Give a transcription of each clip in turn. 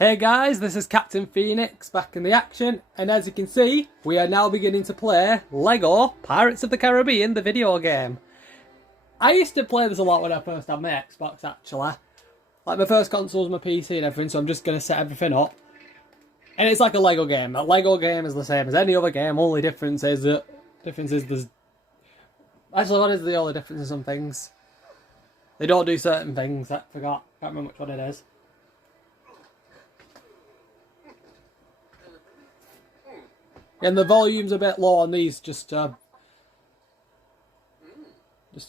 Hey guys, this is Captain Phoenix back in the action, and as you can see, we are now beginning to play LEGO Pirates of the Caribbean, the video game. I used to play this a lot when I first had my Xbox, actually. Like, my first console was my PC and everything, so I'm just going to set everything up. And it's like a LEGO game. A LEGO game is the same as any other game, only difference is there's... Actually, what is the only difference in some things? They don't do certain things, I forgot. Can't remember which one it is. And the volume's a bit low on these, just to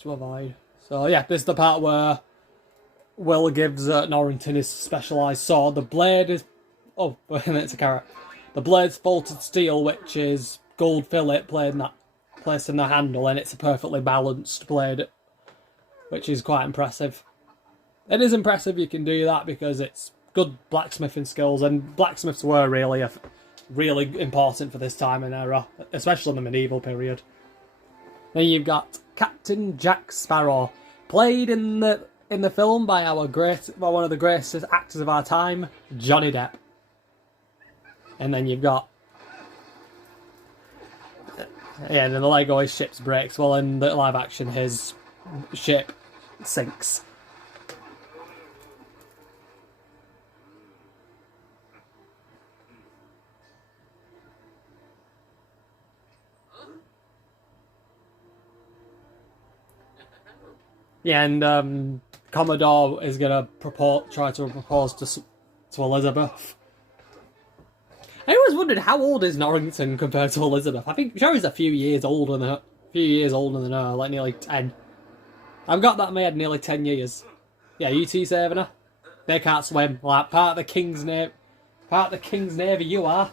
avoid. So yeah, this is the part where Will gives Norrington his specialised sword. The blade is... Oh, wait a minute, it's a carrot. The blade's bolted steel, which is gold fillet placed in the handle, and it's a perfectly balanced blade, which is quite impressive. It is impressive you can do that because it's good blacksmithing skills, and blacksmiths were really important for this time and era, especially in the medieval period. Then you've got Captain Jack Sparrow, played in the film by one of the greatest actors of our time, Johnny Depp. And then you've got, yeah, and in the Lego his ship breaks. Well, in the live action his ship sinks. Yeah, and Commodore is gonna try to propose to Elizabeth. I always wondered how old is Norrington compared to Elizabeth. I'm sure he's a few years older than her, like nearly 10. I've got that in my head, nearly 10 years. Yeah, you two saving her? They can't swim. Like part of the King's Navy, you are. I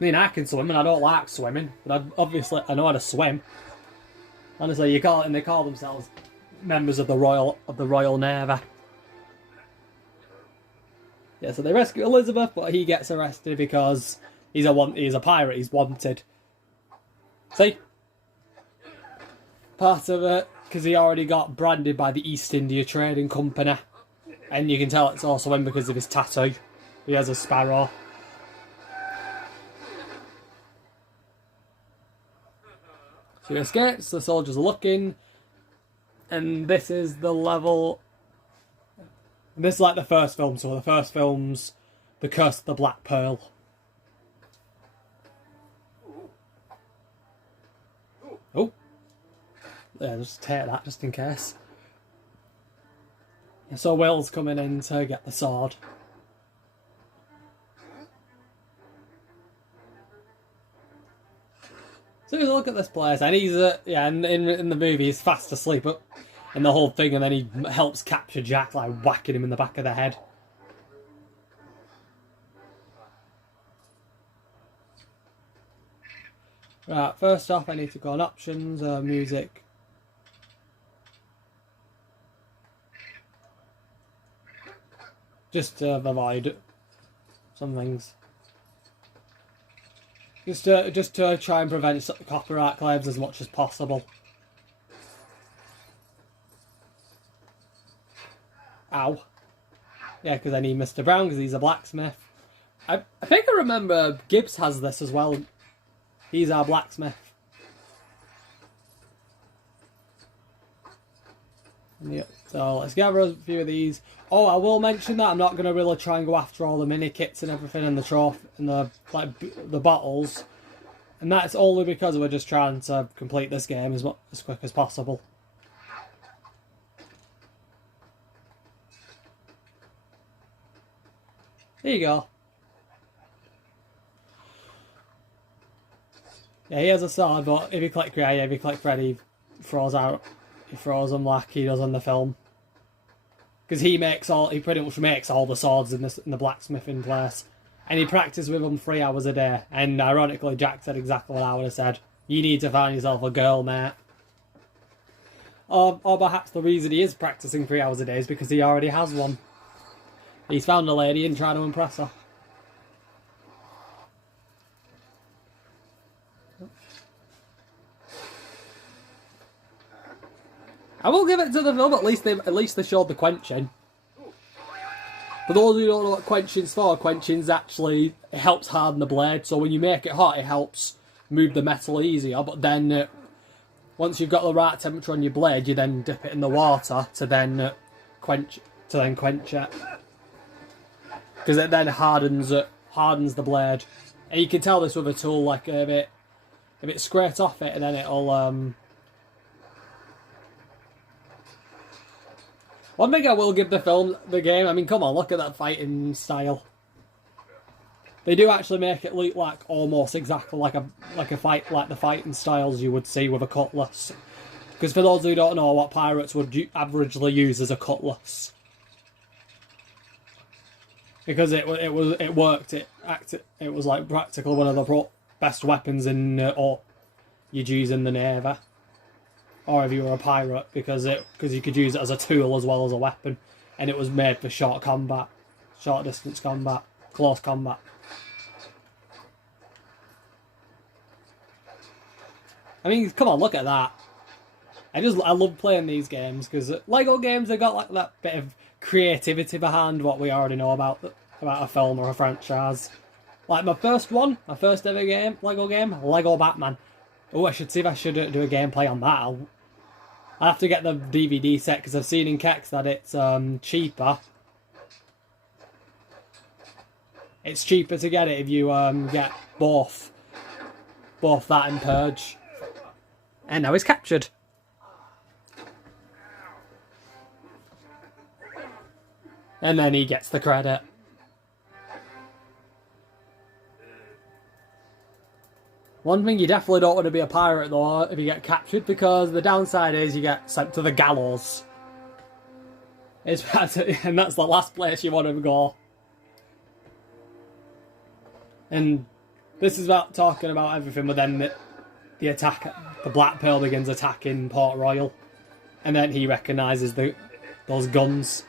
mean, I can swim, and I don't like swimming, but I know how to swim. Honestly, they call themselves members of the Royal Navy. Yeah, so they rescue Elizabeth, but he gets arrested because he's a pirate. He's wanted. See, part of it because he already got branded by the East India Trading Company, and you can tell it's also him because of his tattoo. He has a sparrow. So he escapes, the soldiers are looking, and this is the level... This is like the first film, so the first film's The Curse of the Black Pearl. Oh. Yeah, just take that, just in case. So Will's coming in to get the sword. So he's a look at this place, and he's in the movie he's fast asleep in the whole thing, and then he helps capture Jack, like whacking him in the back of the head. Right, first off I need to go on options, music. Just to avoid some things. Just to try and prevent copyright claims as much as possible. Ow. Yeah, because I need Mr. Brown because he's a blacksmith. I think I remember Gibbs has this as well. He's our blacksmith. Yeah, so let's gather a few of these. Oh, I will mention that I'm not going to really try and go after all the mini kits and everything and the trophy and the bottles, and that's only because we're just trying to complete this game as quick as possible. There you go. Yeah, he has a sword, but if you click red, he throws them like he does in the film. Because he pretty much makes all the swords in the blacksmithing place. And he practices with them 3 hours a day. And ironically, Jack said exactly what I would have said. You need to find yourself a girl, mate. Or perhaps the reason he is practicing 3 hours a day is because he already has one. He's found a lady and trying to impress her. I will give it to the film. At least they showed the quenching. For those who don't know what quenching's for, quenching's actually, it helps harden the blade. So when you make it hot, it helps move the metal easier. But then, once you've got the right temperature on your blade, you then dip it in the water to then quench it. Because it then hardens the blade. And you can tell this with a tool, like if it scrapes off it, and then it'll... One thing I will give the game, I mean, come on, look at that fighting style. They do actually make it look like almost exactly like a fight, like the fighting styles you would see with a cutlass. Because for those who don't know, what pirates would averagely use as a cutlass. Because it worked. It was like practically one of the best weapons in or you'd use in the Navy, or if you were a pirate, because you could use it as a tool as well as a weapon, and it was made for short combat, short distance combat, close combat. I mean, come on, look at that. I love playing these games because Lego games, they got like that bit of creativity behind what we already know about a film or a franchise. Like my first ever game, Lego game, Lego Batman. Oh, I should see if I should do a gameplay on that. I'll have to get the DVD set because I've seen in Kex that it's cheaper. It's cheaper to get it if you get both that and Purge. And now he's captured. And then he gets the credit. One thing you definitely don't want to be a pirate though if you get captured, because the downside is you get sent to the gallows. And that's the last place you want to go. And this is about talking about everything, but then the attack, the Black Pearl begins attacking Port Royal, and then he recognises those guns.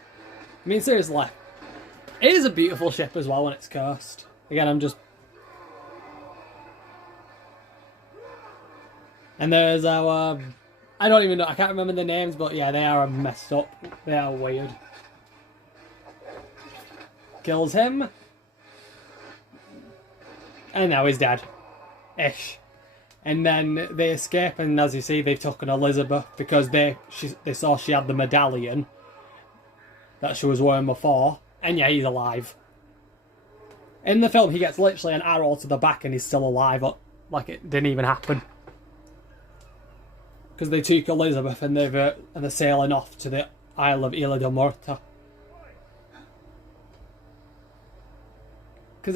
I mean, seriously, it is a beautiful ship as well when it's cursed. Again, and there's our... I don't even know, I can't remember the names, but yeah, they are messed up. They are weird. Kills him. And now he's dead. Ish. And then they escape, and as you see, they've taken Elizabeth because they saw she had the medallion that she was wearing before. And yeah, he's alive. In the film, he gets literally an arrow to the back and he's still alive, like it didn't even happen. Because they took Elizabeth and they're sailing off to the Isle of Isla de Muerta. Because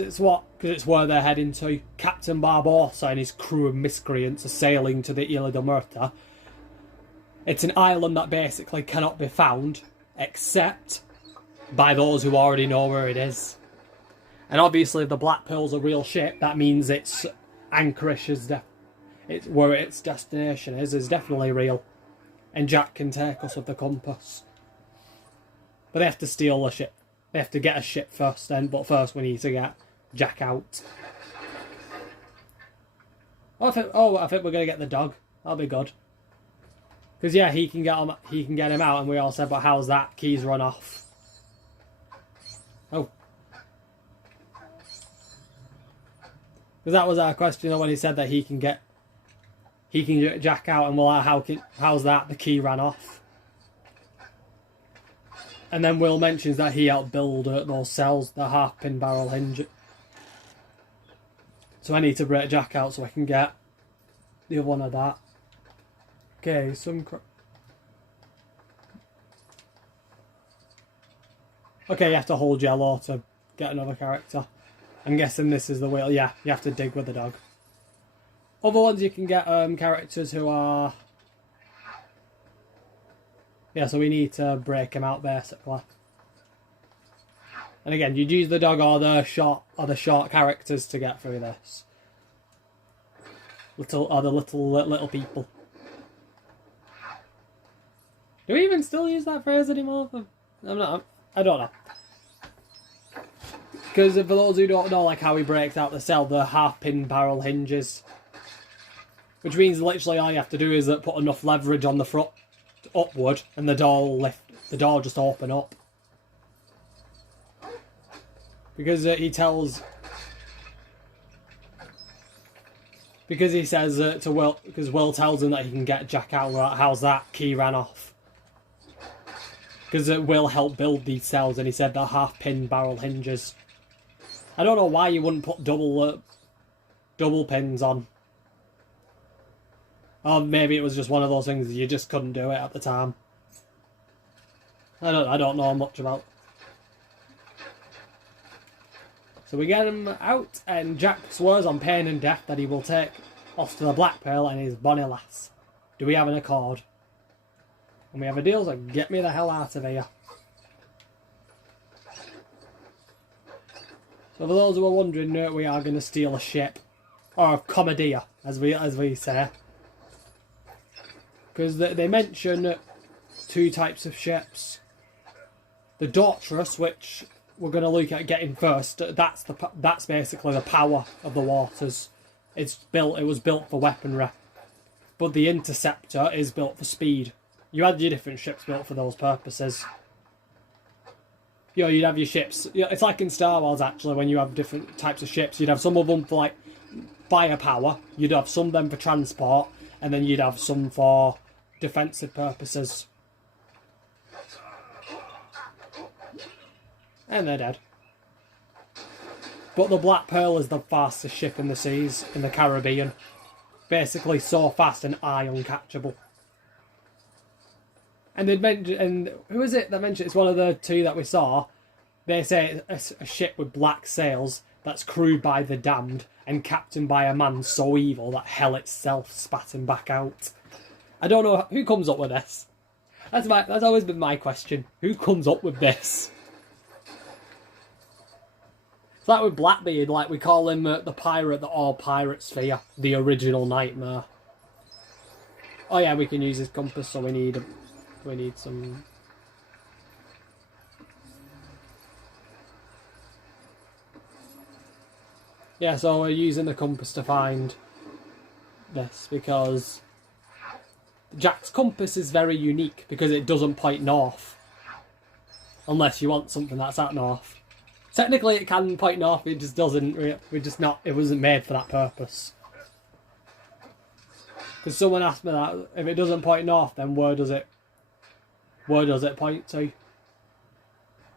it's where they're heading to. Captain Barbossa and his crew of miscreants are sailing to the Isla de Muerta. It's an island that basically cannot be found except by those who already know where it is. And obviously if the Black Pearl's a real ship, that means its anchorage is it's where its destination is definitely real. And Jack can take us with the compass. But they have to steal the ship. They have to get a ship first then, but first we need to get Jack out. I think we're going to get the dog. That'll be good. Because yeah, he can get him out, and we all said, but how's that? Keys run off. Oh. Because that was our question when he said that he can get Jack out, and well, how's that? The key ran off. And then Will mentions that he helped build those cells, the half-pin barrel hinge. So I need to break Jack out so I can get the other one of that. Okay, okay, you have to hold yellow to get another character. I'm guessing this is the wheel. Yeah, you have to dig with the dog. Other ones you can get characters who are... Yeah, so we need to break him out basically. And again, you'd use the dog or the short characters to get through this. Little people. Do we even still use that phrase anymore? I don't know. Because for those who don't know, like how he breaks out the cell, the half-pin barrel hinges. Which means literally all you have to do is put enough leverage on the front upward, and the door will lift. The door just open up. because he tells. Because he says to Will, because Will tells him that he can get Jack out. How's that? Key ran off. Because Will helped build these cells, and he said they're half-pin barrel hinges. I don't know why you wouldn't put double pins on. Or maybe it was just one of those things that you just couldn't do it at the time. I don't know much about. So we get him out, and Jack swears on pain and death that he will take us to the Black Pearl and his bonny lass. Do we have an accord? And we have a deal, so get me the hell out of here. So for those who are wondering, we are going to steal a ship. Or a commandeer, as we say. Because they mention two types of ships. The Dortress, which we're going to look at getting first, that's basically the power of the waters. It was built for weaponry. But the Interceptor is built for speed. You had your different ships built for those purposes. You know, you'd have your ships. It's like in Star Wars, actually, when you have different types of ships. You'd have some of them for, like, firepower. You'd have some of them for transport. And then you'd have some for defensive purposes. And they're dead. But the Black Pearl is the fastest ship in the seas, in the Caribbean. Basically so fast and uncatchable. And they'd mention, and who is it that mentioned, it's one of the two that we saw. They say it's a ship with black sails that's crewed by the damned and captained by a man so evil that hell itself spat him back out. I don't know who comes up with this. That's always been my question. Who comes up with this? It's like with Blackbeard, like we call him the pirate that all pirates fear, the original nightmare. Oh yeah, we can use his compass, so we need some. Yeah, so we're using the compass to find this because Jack's compass is very unique because it doesn't point north. Unless you want something that's at north. Technically it can point north, it just doesn't, it wasn't made for that purpose. Because someone asked me that, if it doesn't point north, then where does it point to?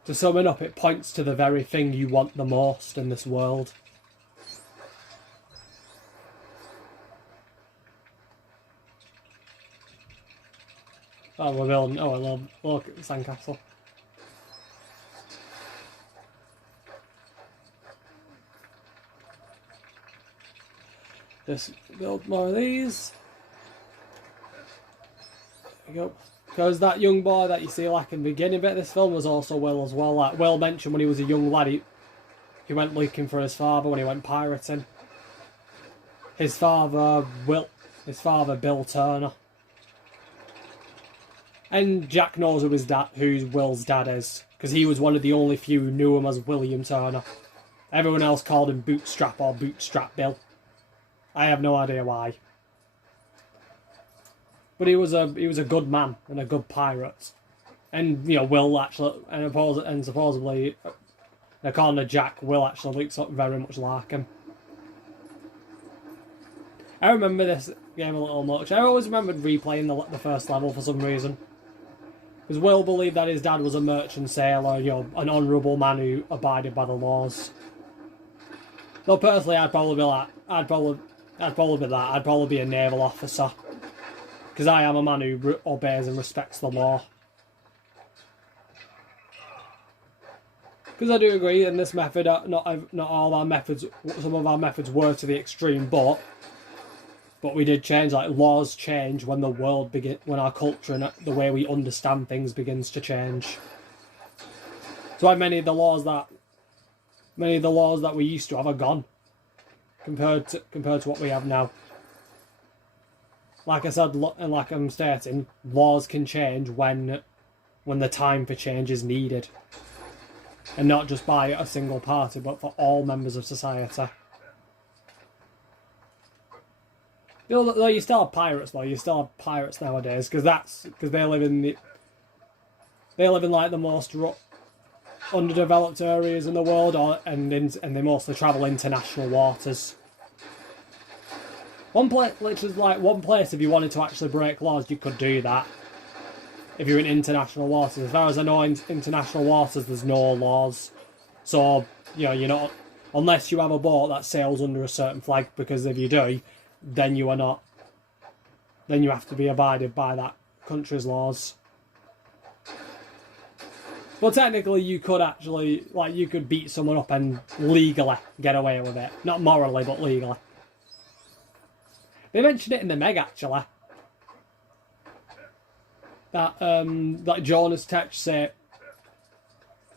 To sum it up, it points to the very thing you want the most in this world. Oh, we're building, a little sandcastle. Just build more of these. There we go. Because that young boy that you see like in the beginning bit of this film was also Will as well. Like Will mentioned when he was a young lad, he went looking for his father when he went pirating. His father, Bill Turner. And Jack knows who Will's dad is. Because he was one of the only few who knew him as William Turner. Everyone else called him Bootstrap or Bootstrap Bill. I have no idea why. But he was a good man and a good pirate. And, you know, Will actually, and supposedly, according to Jack, Will actually looks very much like him. I remember this game a little much. I always remembered replaying the first level for some reason. Because Will believed that his dad was a merchant sailor, you know, an honourable man who abided by the laws. Though personally, I'd probably be a naval officer. Because I am a man who obeys and respects the law. Because I do agree in this method, not all our methods, some of our methods were to the extreme, but we did change. Like laws change when the world when our culture and the way we understand things begins to change. So many of the laws that we used to have are gone compared to what we have now. Like I said, and like I'm stating, laws can change when the time for change is needed. And not just by a single party, but for all members of society. You know, though you still have pirates, though. You still have pirates nowadays, because they live in like the most underdeveloped areas in the world, and they mostly travel international waters. One place, which is like one place, if you wanted to actually break laws, you could do that. If you're in international waters, as far as I know, in international waters, there's no laws. So you know, you're not, unless you have a boat that sails under a certain flag. Because if you do, then you are not. Then you have to be abided by that country's laws. Well, technically, you could actually, like, you could beat someone up and legally get away with it. Not morally, but legally. They mentioned it in the Meg, actually. That Jonas text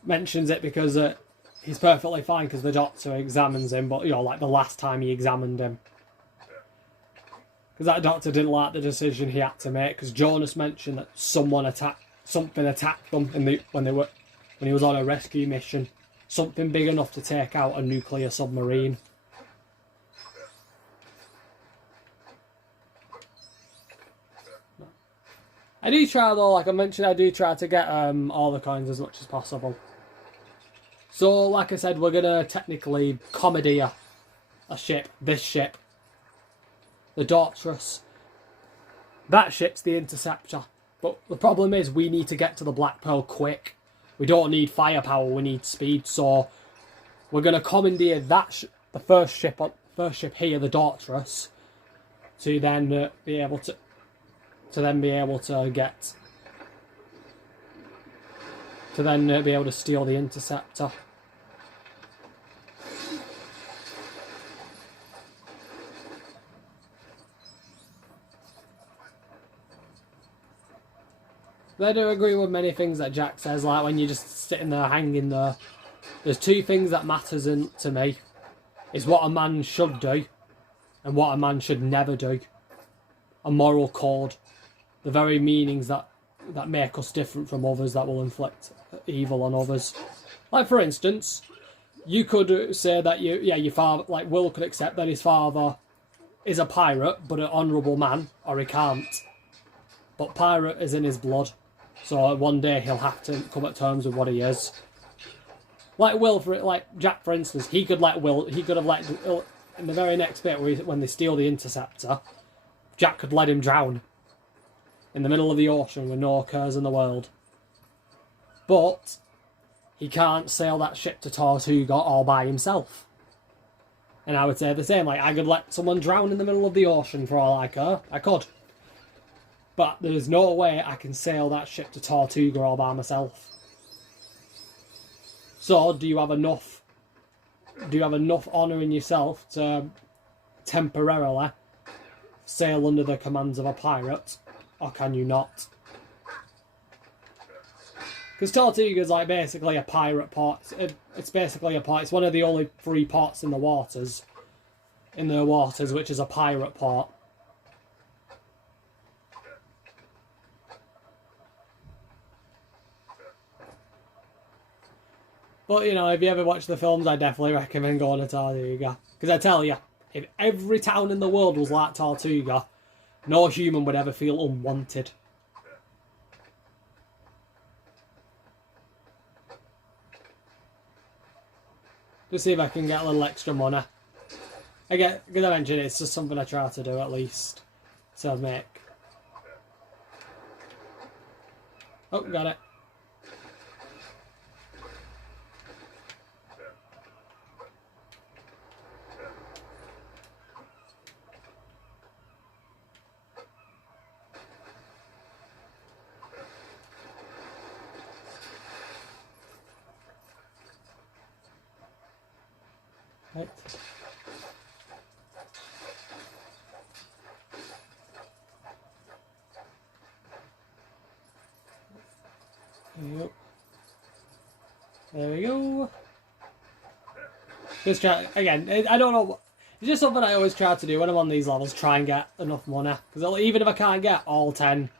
mentions it because he's perfectly fine because the doctor examines him, but, you know, like the last time he examined him. Because that doctor didn't like the decision he had to make, because Jonas mentioned that something attacked them when he was on a rescue mission. Something big enough to take out a nuclear submarine. I do try, though, like I mentioned, I do try to get all the coins as much as possible. So, like I said, we're going to technically commandeer a ship, this ship. The Dortress. That ship's the Interceptor. But the problem is we need to get to the Black Pearl quick. We don't need firepower, we need speed. So we're going to commandeer that the first ship here, the Dortress, to then be able to steal the Interceptor. I do agree with many things that Jack says, like when you're just sitting there hanging there. There's two things that matters to me. Is what a man should do and what a man should never do. A moral code. The very meanings that make us different from others, that will inflict evil on others. Like, for instance, you could say that your father, like Will could accept that his father is a pirate, but an honourable man, or he can't. But pirate is in his blood. So one day he'll have to come at terms with what he is. Like Jack, for instance, he could have let in the very next bit when they steal the Interceptor, Jack could let him drown in the middle of the ocean with no cares in the world. But he can't sail that ship to Tortuga all by himself. And I would say the same. Like, I could let someone drown in the middle of the ocean for all I care. I could. But there's no way I can sail that ship to Tortuga all by myself. So, do you have enough honour in yourself to temporarily sail under the commands of a pirate, or can you not? Because Tortuga is like basically a pirate port. It's basically a port. It's one of the only 3 ports in the waters, which is a pirate port. But, you know, if you ever watch the films, I definitely recommend going to Tortuga. Because I tell you, if every town in the world was like Tortuga, no human would ever feel unwanted. Just see if I can get a little extra money. Because I mentioned it's just something I try to do at least. To make. Oh, got it. Right. Yep. There we go. Just try again. I don't know. It's just something I always try to do when I'm on these levels. Try and get enough money, because even if I can't get all 10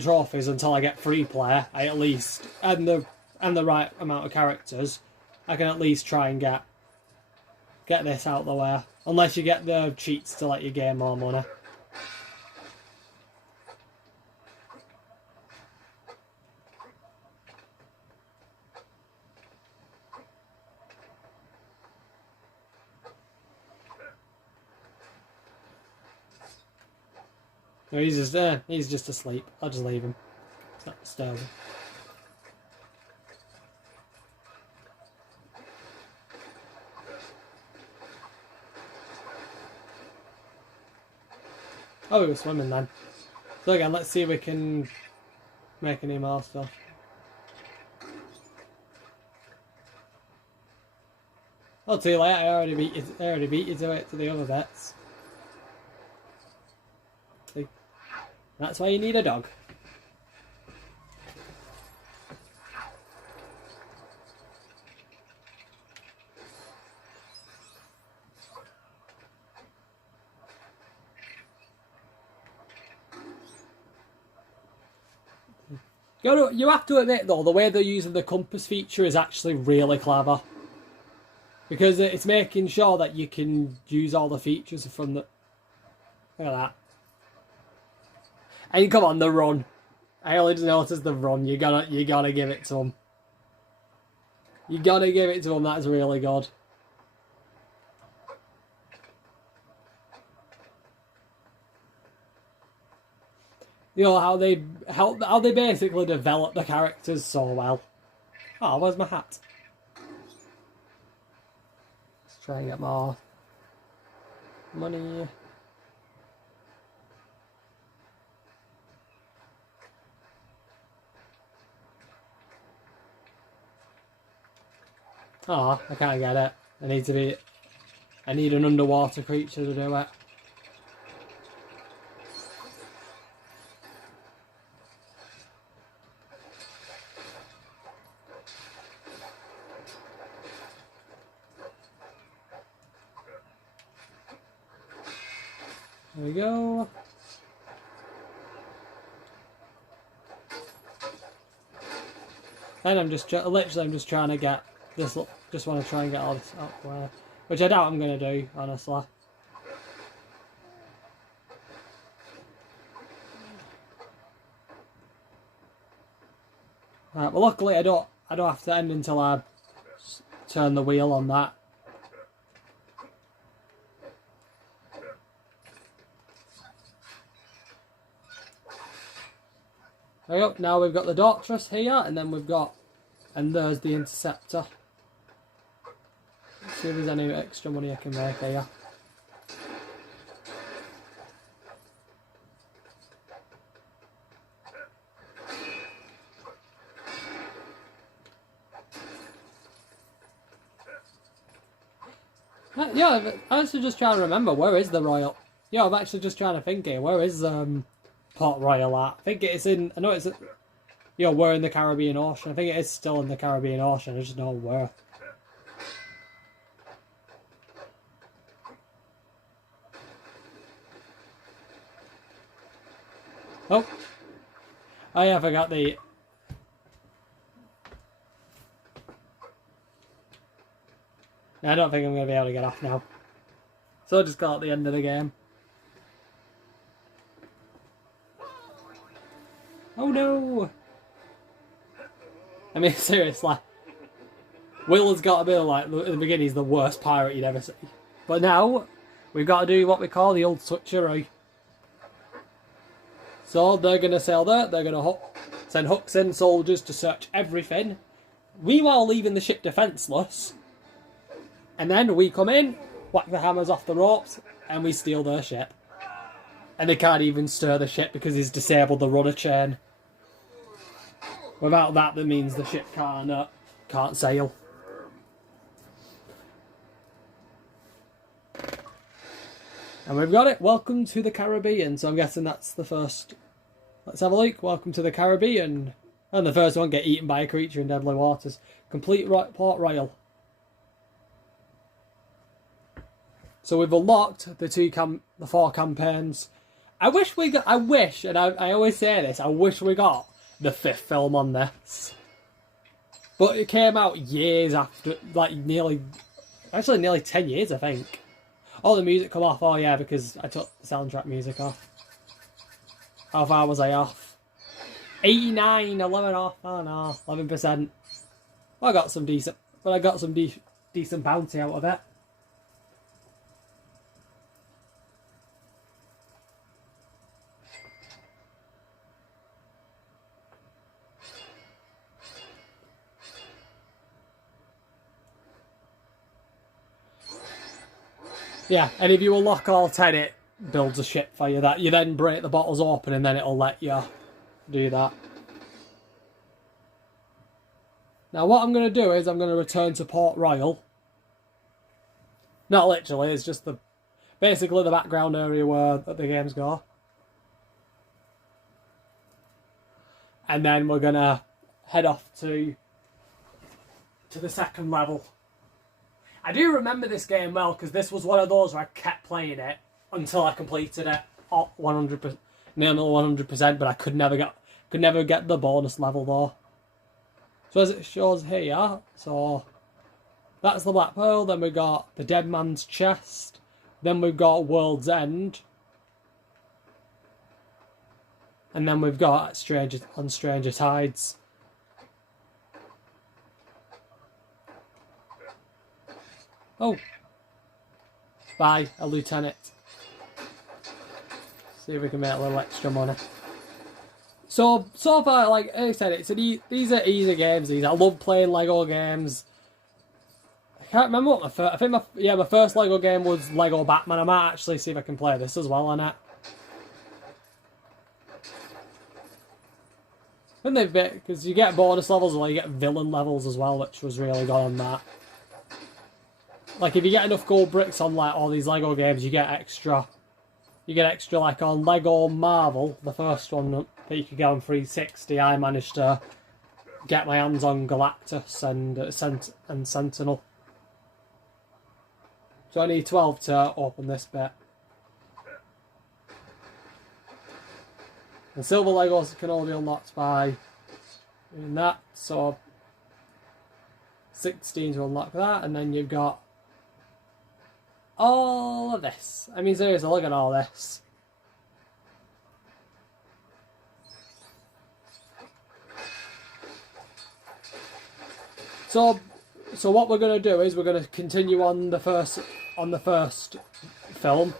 trophies until I get free play, I at least and the right amount of characters, I can at least try and get this out the way. Unless you get the cheats to let you gain more money. No, he's just asleep. I'll just leave him. It's not disturbing. Oh, we were swimming then. So again, let's see if we can make any more stuff. Oh, too late. I already beat you to it, to the other bets. See? That's why you need a dog. You have to admit though, the way they're using the compass feature is actually really clever. Because it's making sure that you can use all the features from the... Look at that. And come on, the run. I only just noticed the run. You gotta give it to him. You gotta give it to him, that's really good. You know how they basically develop the characters so well. Oh, where's my hat? Let's try and get more money. Oh, I can't get it. I need an underwater creature to do it. There we go. And I'm just trying to get this. Just want to try and get all this up where, which I doubt I'm gonna do, honestly. Right, well, luckily I don't have to end until I turn the wheel on that. There we go. Now we've got the Doctress here, and then there's the Interceptor. Let's see if there's any extra money I can make here. Yeah, I'm actually just trying to remember, where is the Royal? Yeah, I'm actually just trying to think here, where is Port Royal at? I think it's in, I know it's, we're in the Caribbean Ocean. I think it is still in the Caribbean Ocean, I just don't know where. Oh yeah, I forgot the... I don't think I'm going to be able to get off now. So I just got at the end of the game. Oh no! I mean, seriously. Will has got to be like, at the beginning, he's the worst pirate you'd ever see. But now, we've got to do what we call the old switcheroo. So they're going to sail there, they're going to send hooks in soldiers to search everything. Meanwhile, leaving the ship defenceless. And then we come in, whack the hammers off the ropes, and we steal their ship. And they can't even stir the ship because he's disabled the rudder chain. Without that means the ship can't sail. And we've got it. Welcome to the Caribbean. So I'm guessing that's the first. Let's have a look. Welcome to the Caribbean. And the first one, get eaten by a creature in deadly waters. Complete Port Royal. So we've unlocked the 4 campaigns. I wish, and I always say this, I wish we got the 5th film on this. But it came out years after, like nearly 10 years, I think. Oh, the music come off. Oh yeah, because I took the soundtrack music off. How far was I off? 89, 11 off. Oh no, 11%. Well, I got some decent bounty out of it. Yeah, and if you unlock all 10, it builds a ship for you that you then break the bottles open and then it'll let you do that. Now what I'm going to do is I'm going to return to Port Royal. Not literally, it's just basically the background area where the games go. And then we're going to head off to the second level. I do remember this game well because this was one of those where I kept playing it until I completed it 100%, nearly 100%, but I could never get the bonus level though. So as it shows here, so that's the Black Pearl, then we've got the Dead Man's Chest, then we've got World's End, and then we've got Stranger Tides. Oh, buy a lieutenant. See if we can make a little extra money. So far, like I said, these are easy games. I love playing Lego games. I can't remember what my first. I think my first Lego game was Lego Batman. I might actually see if I can play this as well on it. And they've been, because you get bonus levels, or you get villain levels as well, which was really good on that. Like if you get enough gold bricks on like all these Lego games, you get extra. You get extra like on Lego Marvel, the first one that you could get on 360. I managed to get my hands on Galactus and Sentinel. So I need 12 to open this bit. And silver Legos can all be unlocked by doing that. So 16 to unlock that, and then you've got all of this. I mean, seriously, look at all this. So what we're going to do is we're going to continue on the first film.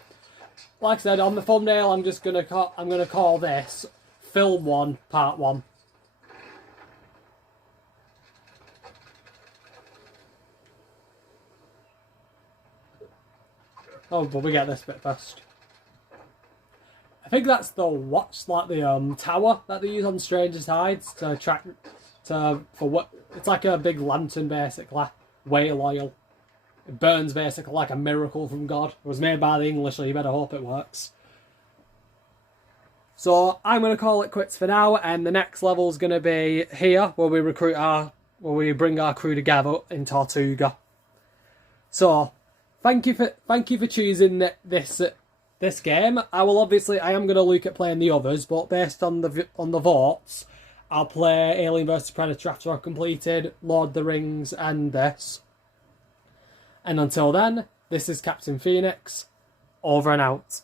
Like I said, on the thumbnail, I'm going to call this Film 1, Part 1. Oh, but we get this bit first. I think that's the tower that they use on Stranger Tides to track for what it's like a big lantern basically, whale oil. It burns basically like a miracle from God. It was made by the English, so you better hope it works. So I'm gonna call it quits for now, and the next level is gonna be here where we bring our crew together in Tortuga. So thank you for choosing this game. I am going to look at playing the others, but based on the votes, I'll play Alien vs Predator after I've completed Lord of the Rings and this. And until then, this is Captain Phoenix, over and out.